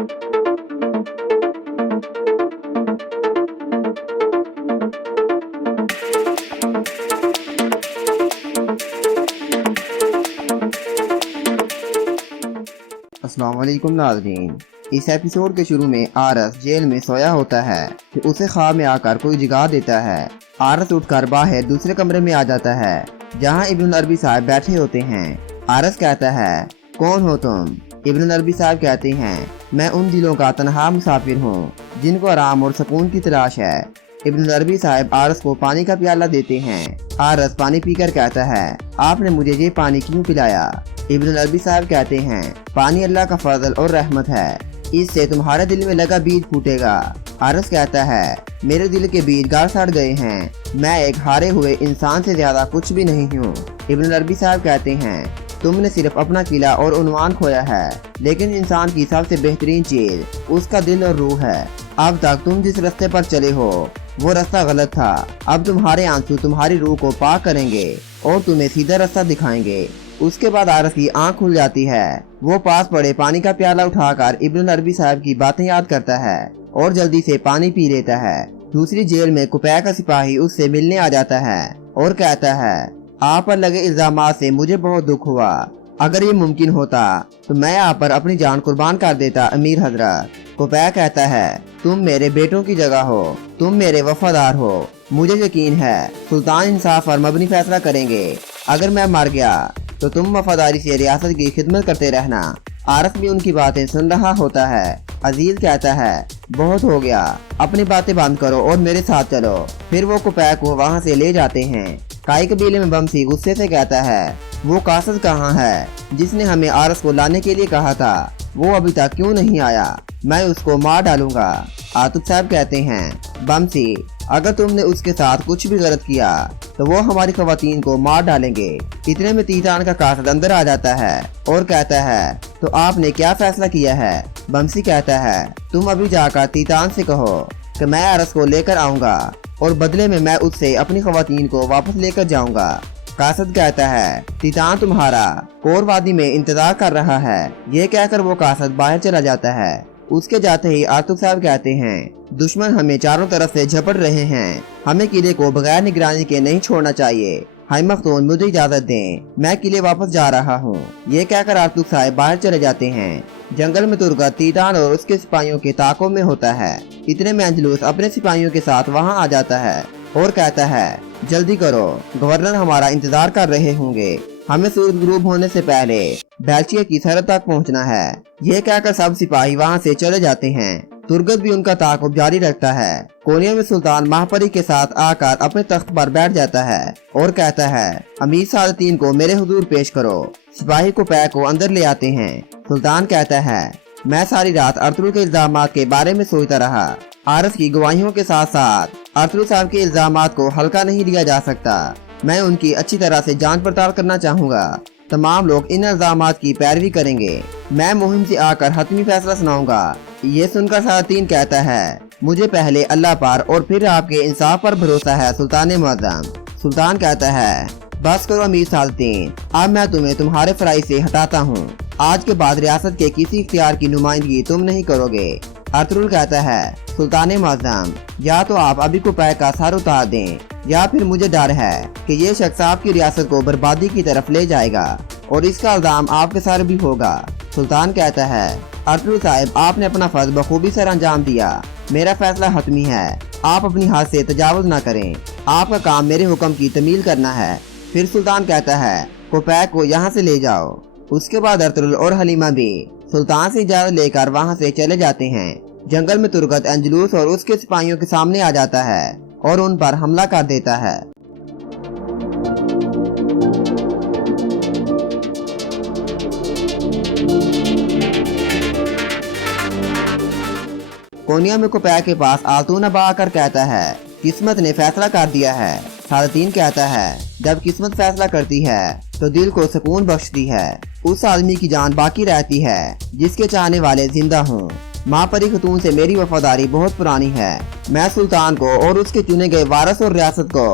अस्सलाम वालेकुम नाज़रीन। इस एपिसोड के शुरू में आरस जेल में सोया होता है कि उसे ख्वाब में आकर कोई जगा देता है। आरस उठकर बाहर दूसरे कमरे में आ जाता है जहां इब्न अरबी साहब बैठे होते हैं। आरस कहता है, कौन हो तुम? इब्न अरबी साहब कहते हैं, मैं उन दिलों का तन्हा मुसाफिर हूँ जिनको आराम और सुकून की तलाश है। इब्न अरबी साहब आरस को पानी का प्याला देते हैं। आरस पानी पीकर कहता है, आपने मुझे ये पानी क्यों पिलाया? इब्न अरबी साहब कहते हैं, पानी अल्लाह का फजल और रहमत है, इससे तुम्हारे दिल में लगा बीज फूटेगा। आरस कहता है, मेरे दिल के बीज गाड़ सड़ गए हैं, मैं एक हारे हुए इंसान से ज्यादा कुछ भी नहीं हूँ। इब्न अरबी साहब कहते हैं, तुमने सिर्फ अपना किला और उन्वान खोया है, लेकिन इंसान की सबसे बेहतरीन चीज उसका दिल और रूह है। अब तक तुम जिस रास्ते पर चले हो वो रास्ता गलत था। अब तुम्हारे आंसू तुम्हारी रूह को पाक करेंगे और तुम्हें सीधा रास्ता दिखाएंगे। उसके बाद आरस की आंख खुल जाती है। वो पास पड़े पानी का प्याला उठाकर इब्न अरबी साहब की बातें याद करता है और जल्दी से पानी पी लेता है। दूसरी जेल में कुपैया का सिपाही उससे मिलने आ जाता है और कहता है, आप पर लगे इल्जामात से मुझे बहुत दुख हुआ। अगर ये मुमकिन होता तो मैं आप पर अपनी जान कुर्बान कर देता अमीर हजरत। कुपैया कहता है, तुम मेरे बेटों की जगह हो, तुम मेरे वफादार हो, मुझे यकीन है सुल्तान इंसाफ और मबनी फैसला करेंगे। अगर मैं मर गया तो तुम वफादारी से रियासत की खिदमत करते रहना। आरस भी उनकी बातें सुन रहा होता है। अजीज कहता है, बहुत हो गया, अपनी बातें बंद करो और मेरे साथ चलो। फिर वो कुपैया को वहाँ से ले जाते हैं। काई कबीले में बमसी गुस्से से कहता है, वो कासद कहाँ है जिसने हमें आरस को लाने के लिए कहा था? वो अभी तक क्यों नहीं आया? मैं उसको मार डालूंगा। आतिफ साहब कहते हैं, बमसी अगर तुमने उसके साथ कुछ भी गलत किया तो वो हमारी खवातीन को मार डालेंगे। इतने में तीतान का कासद अंदर आ जाता है और कहता है, तो आपने क्या फैसला किया है? बमसी कहता है, तुम अभी जाकर तीतान से कहो कि मैं आरस को लेकर आऊंगा और बदले में मैं उससे अपनी खवातीन को वापस लेकर जाऊंगा। कासद कहता है, तीतान तुम्हारा कोर वादी में इंतजार कर रहा है। ये कहकर वो कासद बाहर चला जाता है। उसके जाते ही आतिफ साहब कहते हैं, दुश्मन हमें चारों तरफ से झपट रहे हैं, हमें किले को बगैर निगरानी के नहीं छोड़ना चाहिए। हाय मखदूम मुझे इजाजत दें, मैं किले वापस जा रहा हूँ। ये कहकर आतिफ साहब बाहर चले जाते हैं। जंगल में तुरगत तीतान और उसके सिपाहियों के ताकों में होता है। इतने में अंजलूस अपने सिपाहियों के साथ वहाँ आ जाता है और कहता है, जल्दी करो, गवर्नर हमारा इंतजार कर रहे होंगे, हमें सूरज गुरूब होने से पहले बेल्चिया की सरहद तक पहुंचना है। ये कहकर सब सिपाही वहां से चले जाते हैं। तुर्गत भी उनका ताक़ुब जारी रखता है। कोने में सुल्तान महापरी के साथ आकर अपने तख्त पर बैठ जाता है और कहता है, अमीर सादतीन को मेरे हुजूर पेश करो। सिपाही को पैक को अंदर ले आते हैं। सुल्तान कहता है, मैं सारी रात अरतुल के इल्जामात के बारे में सोचता रहा। आरस की गवाहियों के साथ साथ अरतुल साहब के इल्जामात को हल्का नहीं लिया जा सकता। मैं उनकी अच्छी तरह से जांच पड़ताल करना चाहूँगा। तमाम लोग इन इल्जामात की पैरवी करेंगे। मैं मुहिम से आकर हतमी फैसला सुनाऊंगा। ये सुनकर सादतीन कहता है, मुझे पहले अल्लाह पर और फिर आपके इंसाफ पर भरोसा है सुल्तान मुअज़्ज़म। सुल्तान कहता है, बस करो अमीर सादतीन, अब मैं तुम्हें तुम्हारे फराइज से हटाता हूँ। आज के बाद रियासत के किसी इख्तियार की नुमाइंदगी तुम नहीं करोगे। अरतुल कहता है, सुल्तान मुअज़्ज़म, या तो आप अभी कुपैया का सर उतार दें या फिर मुझे डर है कि ये शख्स आपकी रियासत को बर्बादी की तरफ ले जाएगा और इसका इल्जाम आपके सर भी होगा। सुल्तान कहता है, अरतुल साहब, आपने अपना फर्ज बखूबी सर अंजाम दिया। मेरा फैसला हतमी है, आप अपनी हद से तजावुज न करें। आपका काम मेरे हुक्म की तमील करना है। फिर सुल्तान कहता है, कुपैया को यहाँ से ले जाओ। उसके बाद अरतुल और हलीमा भी सुल्तान से इजाजत लेकर वहाँ से चले जाते हैं। जंगल में तुर्गत अंजलूस और उसके सिपाहियों के सामने आ जाता है और उन पर हमला कर देता है। कोनिया में कुपैया के पास आतून अबा आकर कहता है, किस्मत ने फैसला कर दिया है। सादतीन कहता है, जब किस्मत फैसला करती है तो दिल को सुकून बख्शती है। उस आदमी की जान बाकी रहती है जिसके चाहने वाले जिंदा हों। माँ परी खतून से मेरी वफादारी बहुत पुरानी है। मैं सुल्तान को और उसके चुने गए वारस और रियासत को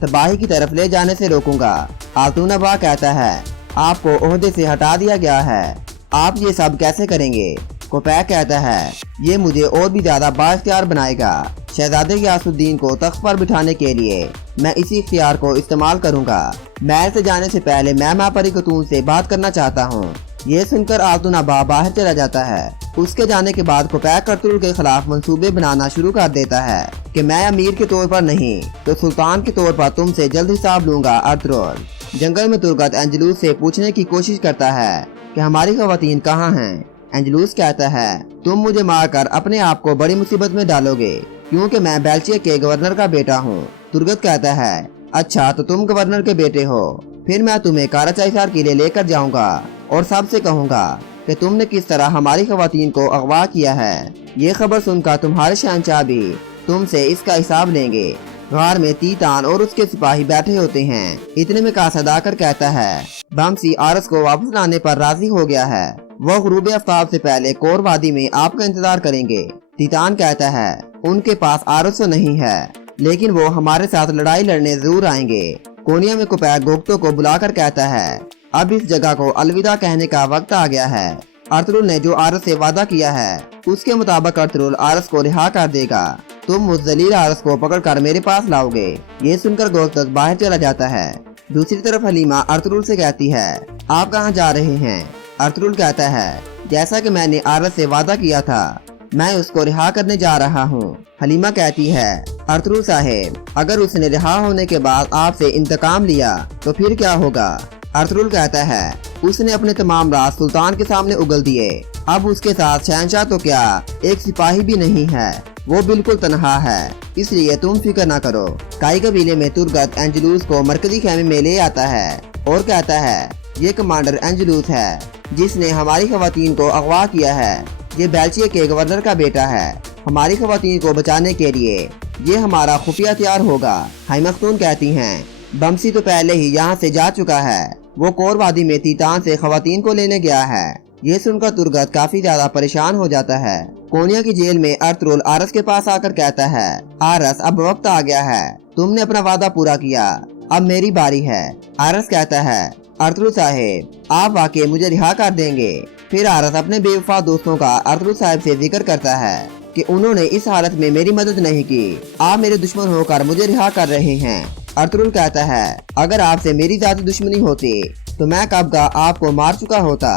तबाही की तरफ ले जाने से रोकूंगा। आतून अबा कहता है, आपको ओहदे से हटा दिया गया है, आप ये सब कैसे करेंगे? कोपैक कहता है ये मुझे और भी ज्यादा बाइख्तियार बनाएगा। शहजादे गियासुद्दीन को तख्त पर बिठाने के लिए मैं इसी इख्तियार को इस्तेमाल करूंगा। महल से जाने से पहले मैं मापरी खतून से बात करना चाहता हूँ। ये सुनकर आल्तुन अब्बा बाहर चला जाता है। उसके जाने के बाद कोपैक अर्तुगरुल के खिलाफ मंसूबे बनाना शुरू कर देता है कि मैं अमीर के तौर पर नहीं तो सुल्तान के तौर पर तुमसे जल्द हिसाब लूंगा। अर्तुगरुल जंगल में तुर्गत एंजलूस से पूछने की कोशिश करता है कि हमारी खवातीन कहाँ हैं। एंजलूस कहता है तुम मुझे मारकर अपने आप को बड़ी मुसीबत में डालोगे क्योंकि मैं बेल्चिया के गवर्नर का बेटा हूँ। तुर्गत कहता है अच्छा तो तुम गवर्नर के बेटे हो, फिर मैं तुम्हें काराचाईसार किले लेकर जाऊंगा और सबसे कहूंगा कि तुमने किस तरह हमारी खवातीन को अगवा किया है। ये खबर सुनकर तुम्हारे शहंशाह भी तुमसे इसका हिसाब लेंगे। गार में तीतान और उसके सिपाही बैठे होते हैं। इतने में कासद आकर कहता है बमसी आरस को वापस लाने पर राजी हो गया है। वह गुरूब आफ्ताब से पहले कोर वादी में आपका इंतजार करेंगे। तीतान कहता है उनके पास आरस तो नहीं है लेकिन वो हमारे साथ लड़ाई लड़ने जरूर आएंगे। कोनिया में कोपैक गोप्तो को बुलाकर कहता है अब इस जगह को अलविदा कहने का वक्त आ गया है। अर्तुगरुल ने जो आरस से वादा किया है उसके मुताबिक अर्तुगरुल आरस को रिहा कर देगा। तुम उस जलील आरस को पकड़कर मेरे पास लाओगे। ये सुनकर गोप्तो बाहर चला जाता है। दूसरी तरफ हलीमा अर्तुगरुल से कहती है आप कहाँ जा रहे हैं। अर्तुगरुल कहता है जैसा कि मैंने आरस से वादा किया था मैं उसको रिहा करने जा रहा हूँ। हलीमा कहती है अर्तुगरुल साहेब अगर उसने रिहा होने के बाद आपसे इंतकाम लिया तो फिर क्या होगा। अर्तुगरुल कहता है उसने अपने तमाम राज सुल्तान के सामने उगल दिए। अब उसके साथ शहंशाह तो क्या एक सिपाही भी नहीं है, वो बिल्कुल तनहा है, इसलिए तुम फिक्र ना करो। काई कबीले में तुर्गत एंजलूस को मरकजी खेमे में ले आता है और कहता है ये कमांडर एंजलूस है जिसने हमारी खवातीन को अगवा किया है। ये बेल्चिया के गवर्नर का बेटा है। हमारी खवातीन को बचाने के लिए ये हमारा खुफिया हथियार होगा। हाई मखतून कहती हैं बमसी तो पहले ही यहाँ से जा चुका है, वो कोर वादी में तीतान से खवातीन को लेने गया है। ये सुनकर तुर्गत काफी ज्यादा परेशान हो जाता है। कोनिया की जेल में अर्तुगरुल आरस के पास आकर कहता है आरस अब वक्त आ गया है, तुमने अपना वादा पूरा किया, अब मेरी बारी है। आरस कहता है अर्तुगरुल साहेब आप वाकई मुझे रिहा कर देंगे। फिर आरस अपने बेवफा दोस्तों का अर्तुगरुल साहब से जिक्र करता है कि उन्होंने इस हालत में मेरी मदद नहीं की, आप मेरे दुश्मन होकर मुझे रिहा कर रहे हैं। अर्तुगरुल कहता है अगर आपसे मेरी जाती दुश्मनी होती तो मैं कब का आपको मार चुका होता।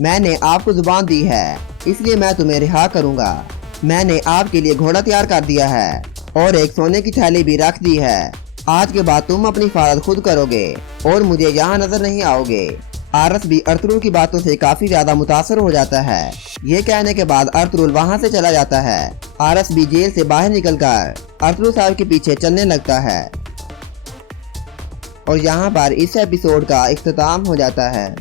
मैंने आपको जुबान दी है इसलिए मैं तुम्हें रिहा करूंगा। मैंने आपके लिए घोड़ा तैयार कर दिया है और एक सोने की थैली भी रख दी है। आज के बाद तुम अपनी हिफाजत खुद करोगे और मुझे यहाँ नजर नहीं आओगे। आरस भी अर्तुगरुल की बातों से काफी ज्यादा मुतासर हो जाता है। ये कहने के बाद अर्तुगरुल वहाँ से चला जाता है। आरस भी जेल से बाहर निकलकर अर्तुगरुल साहब के पीछे चलने लगता है और यहाँ पर इस एपिसोड का इख्तिताम हो जाता है।